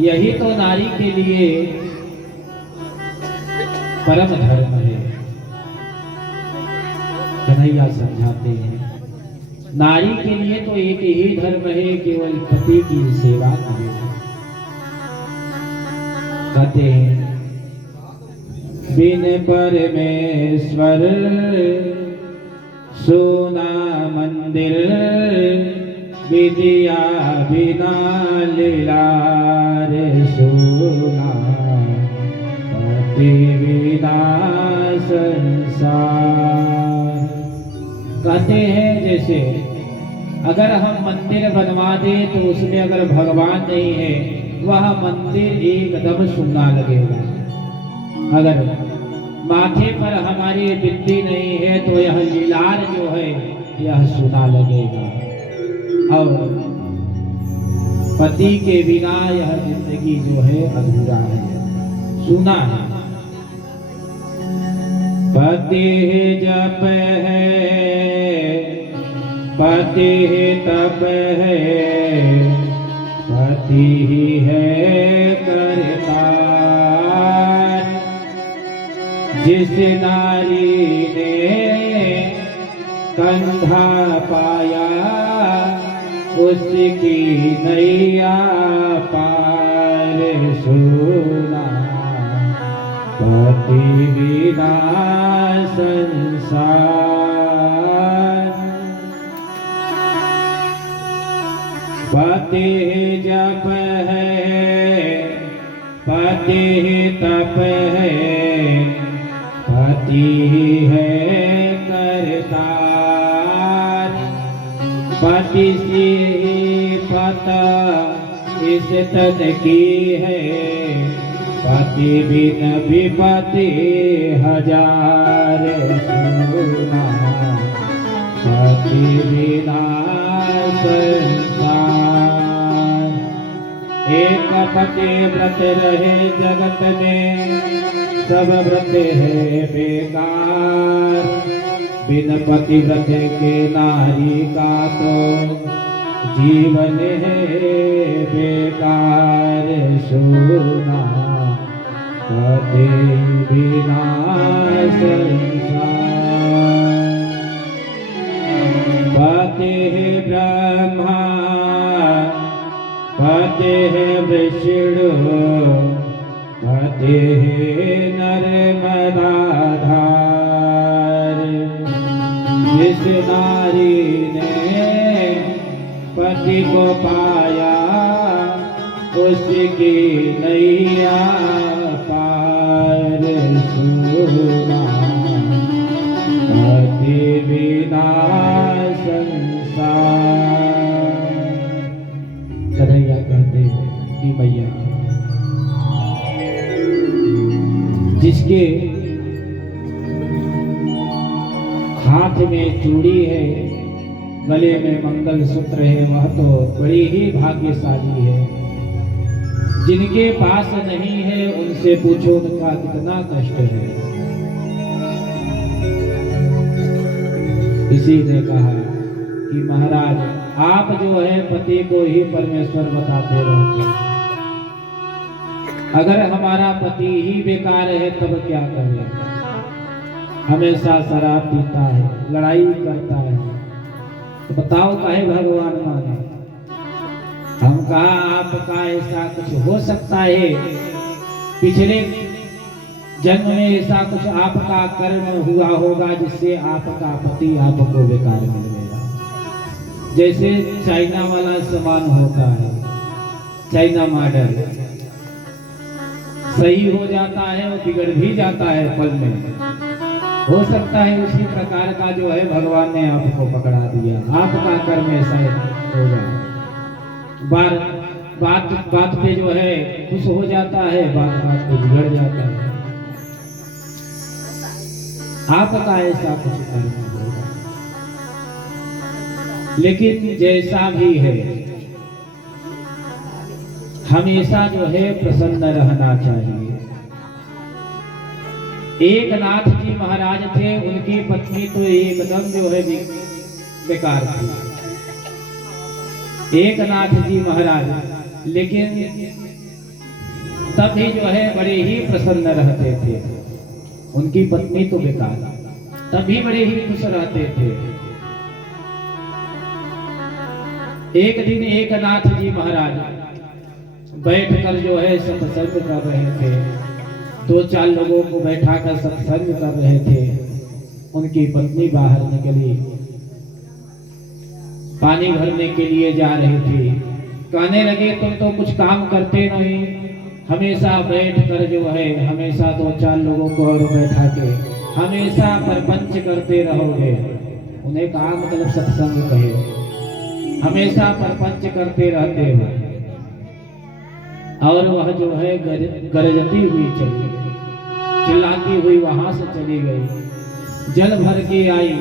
यही तो नारी के लिए परम धर्म है। कन्हैया समझाते हैं नारी के लिए तो एक ही धर्म है, केवल पति की सेवा करे। कहते हैं बिन परमेश्वर सोना मंदिर, विद्या बिना लीलार सोना, पति बिना संसार। कहते हैं जैसे अगर हम मंदिर बनवा दें तो उसमें अगर भगवान नहीं है, वह मंदिर एकदम सुनना लगेगा। अगर माथे पर हमारी बिंदी नहीं है तो यह लीलार जो है यह सुना लगेगा। और पति के बिना यह जिंदगी जो है अधूरा है, सुना है। पति जप है, पति तप है, पति ही है करतार। जिस नारी ने कंधा पाया, उसकी नैया पार सोना, पति बिना संसार। पति जप है, पति तप है, पति है करतार। पति से पता इस तन की है, पति बिन विपत्ति हजार सोना, पति बिना संसार। एक पति व्रत रहे जगत में, सब व्रत है बेकार। बिन पति व्रत के नारी का तो जीवन है बेकार सोना, पति बिना संसार। पति ब्रह्मा, पति विष्णु, पति नर्मदा धार। जिस नारी ने पति को पाया, उसकी नैया पार सोना, पति बिना संसार। कन्हैया कहते हैं कि मैया जिसके हाथ में चूड़ी है, गले में मंगल सूत्र है, वह तो बड़ी ही भाग्यशाली है। जिनके पास नहीं है उनसे पूछो उनका कितना कष्ट है। किसी ने कहा कि महाराज आप जो है पति को ही परमेश्वर बताते रहते हैं, अगर हमारा पति ही बेकार है तब क्या करें? हमेशा शराब पीता है, लड़ाई करता है, तो बताओ काहे भगवान माने? हम कहा आपका ऐसा कुछ हो सकता है, पिछले जन्म में ऐसा कुछ आपका कर्म हुआ होगा जिससे आपका पति आपको बेकार मिल गया। जैसे चाइना वाला सामान होता है, चाइना मॉडल सही हो जाता है और बिगड़ भी जाता है पल में। हो सकता है उसी प्रकार का जो है भगवान ने आपको पकड़ा दिया, आपका कर्म ऐसा होगा। बात बात पे जो है खुश हो जाता है, बात बात पे बिगड़ जाता है। आपका ऐसा कुछ कर्म होगा। लेकिन जैसा भी है हमेशा जो है प्रसन्न रहना चाहिए। एक नाथ जी महाराज थे, उनकी पत्नी तो एकदम जो है बेकार थी, एक नाथ जी महाराज। लेकिन तब भी जो है बड़े ही प्रसन्न रहते थे। उनकी पत्नी तो बेकार, तब भी बड़े ही खुश रहते थे। एक दिन एक नाथ जी महाराज बैठकर जो है सत्संग कर रहे थे। 2-4 लोगों को बैठाकर सत्संग कर रहे थे। उनकी पत्नी बाहर निकली, पानी भरने के लिए जा रही थी। कहने लगे तुम तो कुछ काम करते नहीं, हमेशा बैठ कर जो है हमेशा 2-4 लोगों को और बैठा के हमेशा परपंच करते रहोगे। उन्हें कहा मतलब सत्संग कहे, हमेशा परपंच करते रहते हो। और वह जो है गरजती हुई चली गई, चिल्लाती हुई वहां से चली गई। जल भर के आई,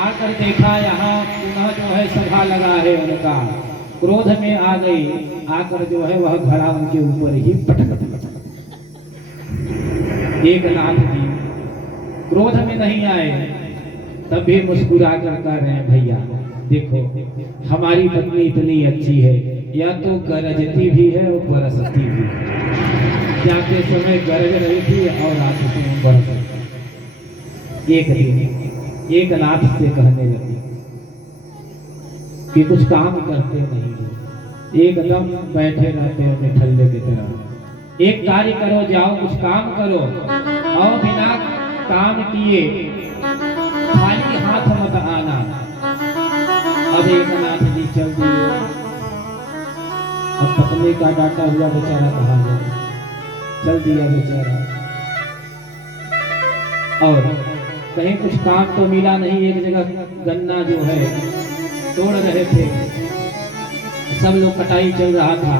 आकर देखा यहाँ पुनः जो है सभा लगा है उनका। क्रोध में आ गई, आकर जो है वह घड़ा उनके ऊपर ही पटक दिया। एक नाथ जी क्रोध में नहीं आए, तब भी मुस्कुरा कर कह रहे हैं भैया देखो हमारी पत्नी इतनी अच्छी है, या तो गरजती भी है और बरसती भी है। जाते समय गरज रही थी और आते समय बरस रही थी। एक दिन एक नाथ से कहने लगी कि कुछ काम करते नहीं हो, एकदम बैठे रहते हो ठल्ले की तरह। एक कार्य करो, जाओ कुछ काम करो और बिना काम किए खाली हाथ मत आना। अब एक नाथ जी चल दिए। अब पत्नी का डांटा हुआ बेचारा कहा जाए, चल दिया बेचारा। और कहीं कुछ काम तो मिला नहीं। एक जगह गन्ना जो है तोड़ रहे थे, सब लोग कटाई चल रहा था।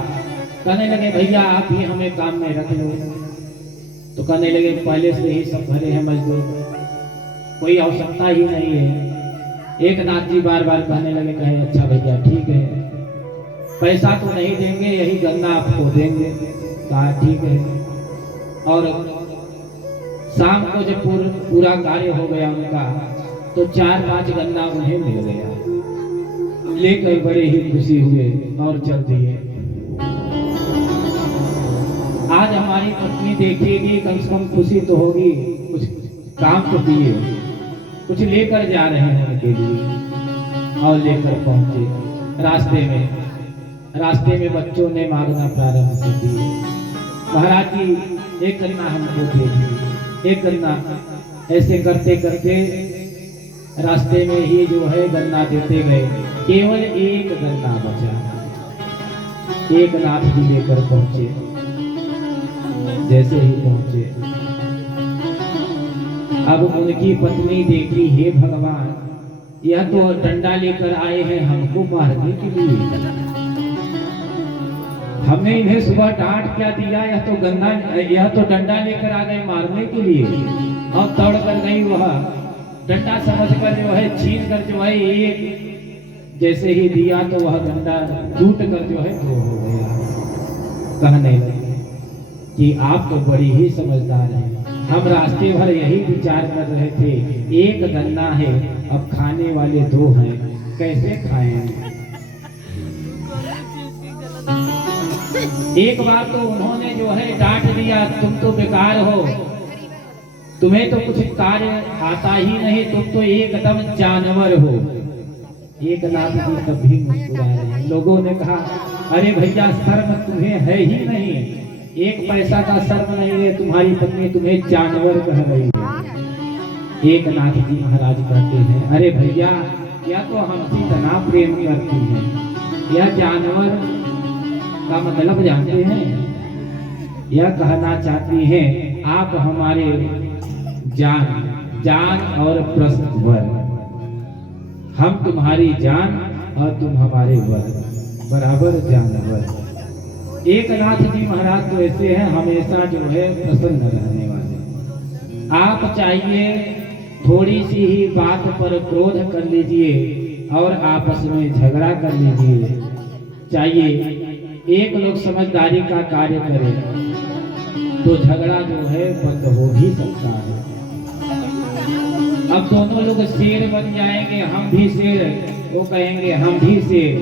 कहने लगे भैया आप ही हमें काम में रख लो। तो कहने लगे पहले से ही सब भरे हैं मजदूर, कोई आवश्यकता ही नहीं है। एक नाथ जी बार बार कहने लगे, कहे अच्छा भैया ठीक है, पैसा तो नहीं देंगे, यही गन्ना आपको देंगे। कहा ठीक है। और शाम को जब पूरा कार्य हो गया उनका, तो 4-5 गन्ना उन्हें मिल गया। लेकर बड़े ही खुशी हुए और चल दिए। आज हमारी पत्नी देखेगी, कम से कम खुशी तो होगी, कुछ काम तो दिए, कुछ लेकर जा रहे हैं उनके लिए। और लेकर पहुंचे। रास्ते में बच्चों ने मांगना प्रारंभ कर दिए, महाराज जी एक गन्ना हमको दे दीजिए, एक गन्ना। ऐसे करते करते रास्ते में ही जो है गन्ना देते गए। केवल एक गन्ना बचा। एक नाथ जी लेकर पहुंचे। जैसे ही पहुंचे, अब उनकी पत्नी देखी, हे भगवान यह तो डंडा लेकर आए हैं हमको मारने के लिए। हमने इन्हें सुबह डांट क्या दिया, यह तो डंडा लेकर आ गए मारने के लिए। और दौड़ कर गई, वह डंडा समझकर जो है छीन कर जो है एक जैसे ही दिया तो वह डंडा टूट कर जो है दो हो गया। कहने लगे कि आप तो बड़ी ही समझदार हैं, हम रास्ते भर यही विचार कर रहे थे, एक गन्ना है अब खाने वाले 2 हैं, कैसे खाएंगे। एक बार तो उन्होंने जो है डांट दिया, तुम तो बेकार हो, तुम्हें तो कुछ कार्य आता ही नहीं, तुम तो एकदम जानवर हो। एक नाथ जी तब भी मुस्कुरा रहे। लोगों ने कहा अरे भैया शर्म तुम्हें है ही नहीं, एक पैसा का शर्म नहीं है, तुम्हारी पत्नी तुम्हें जानवर कह रही है। एक नाथ जी महाराज कहते हैं अरे भैया या तो हमसे इतना प्रेम करती है, या जानवर का मतलब जानते हैं, यह कहना चाहती हैं आप हमारे जान और प्रश्न वर, हम तुम्हारी जान और तुम हमारे वर, बराबर जानवर। एक नाथ जी महाराज तो ऐसे हैं हमेशा जो है प्रसन्न रहने वाले। आप चाहिए थोड़ी सी ही बात पर क्रोध कर लीजिए और आपस में झगड़ा कर लीजिए। चाहिए एक लोग समझदारी का कार्य करें तो झगड़ा जो है बंद हो भी सकता है। अब दोनों लोग शेर बन जाएंगे, हम भी शेर, वो कहेंगे हम भी शेर।